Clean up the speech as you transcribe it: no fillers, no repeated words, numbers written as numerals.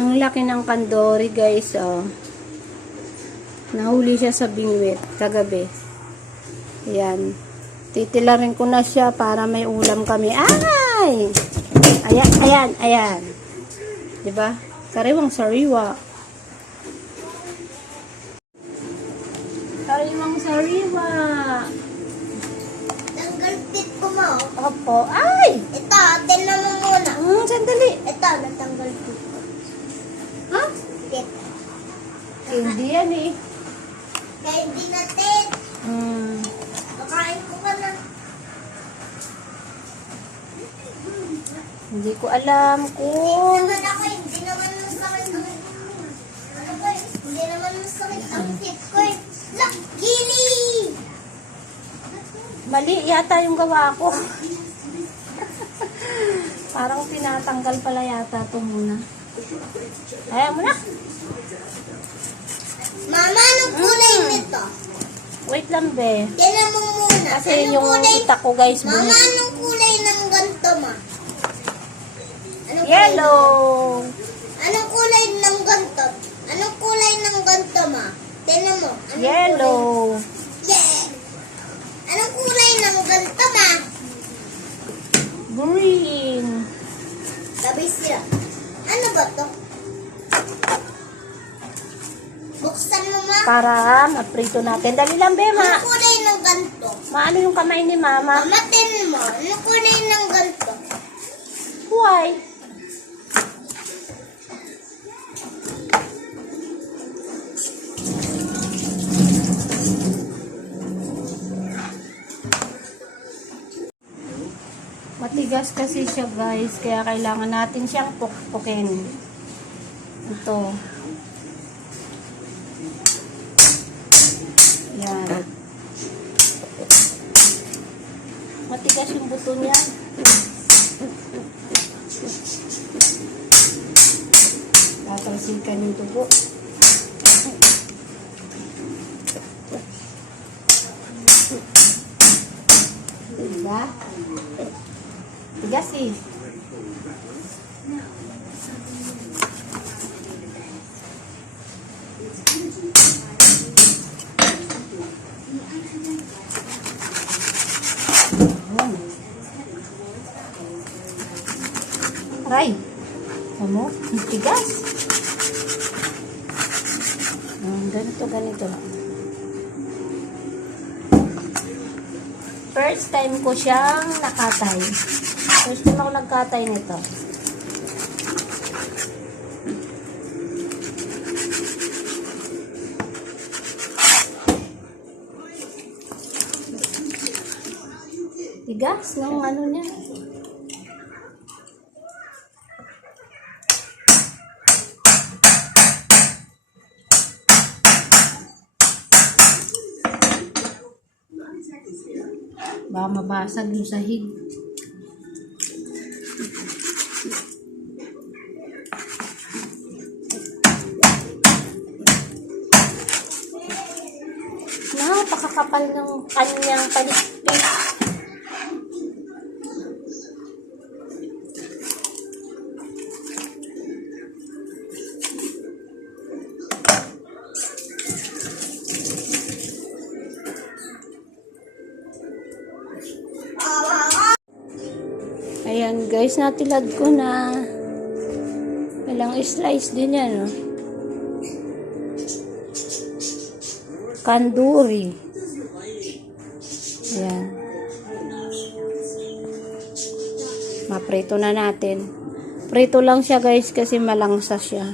Ang laki ng kandori, guys, oh. Nahuli siya sa bingwit kagabi. Ayan. Titilarin ko na siya para may ulam kami. Ay! Ayan, ayan, ayan. Diba? Sariwang sariwa. Sariwang sariwa. Tanggal pit ko mo. Opo. Ay! Ito, tinan mo muna. Sandali. Ito, natanggal pit ko. Ha? Pit. Hindi yan eh. Kaya hindi natin. Makain ko ka na. Hindi ko alam kung... Hindi naman masakit ang ano ba? Hindi naman masakit ang pit ko eh. Look, Gili! Mali yata yung gawa ko. Parang tinatanggal pala yata ito muna. Ayaw mo na. Mama, anong kulay nito? Wait lang, be. Tinan mo muna. Kasi yung itak ko, guys, Mama, anong kulay ng ganito, ma? Anong yellow. Anong kulay ng ganito? Anong kulay ng ganito, ma? Tinan mo. Anong Yellow. Kulay? Yeah! Anong kulay ng ganito, ma? Green. Sabi sila. Ano ba to? Buksan mo, ma. Para maprito natin. Dali lang, be, ma. Anong kulay ng ganito? Maano yung kamay ni mama? Mama, tinan mo. Anong kulay ng ganito? Why? Matigas kasi siya, guys. Kaya kailangan natin siyang pukpukin. Ito. Yan. Matigas yung buto niya. Tatalsikan yung tubo. Diba? Tigas eh. Aray. Ano? Tigas. Ganito, ganito. First time ko siyang nakatay. First time ako nagkatay nito. Tigas ng ano niya. Baka mabasag yung sahig. Napakakapal ng kanyang palikpik. Ayan guys, natilad ko na. Ilang slice din yan, no? Kanduri. Ayan. Maprito na natin. Prito lang siya guys kasi malangsa siya.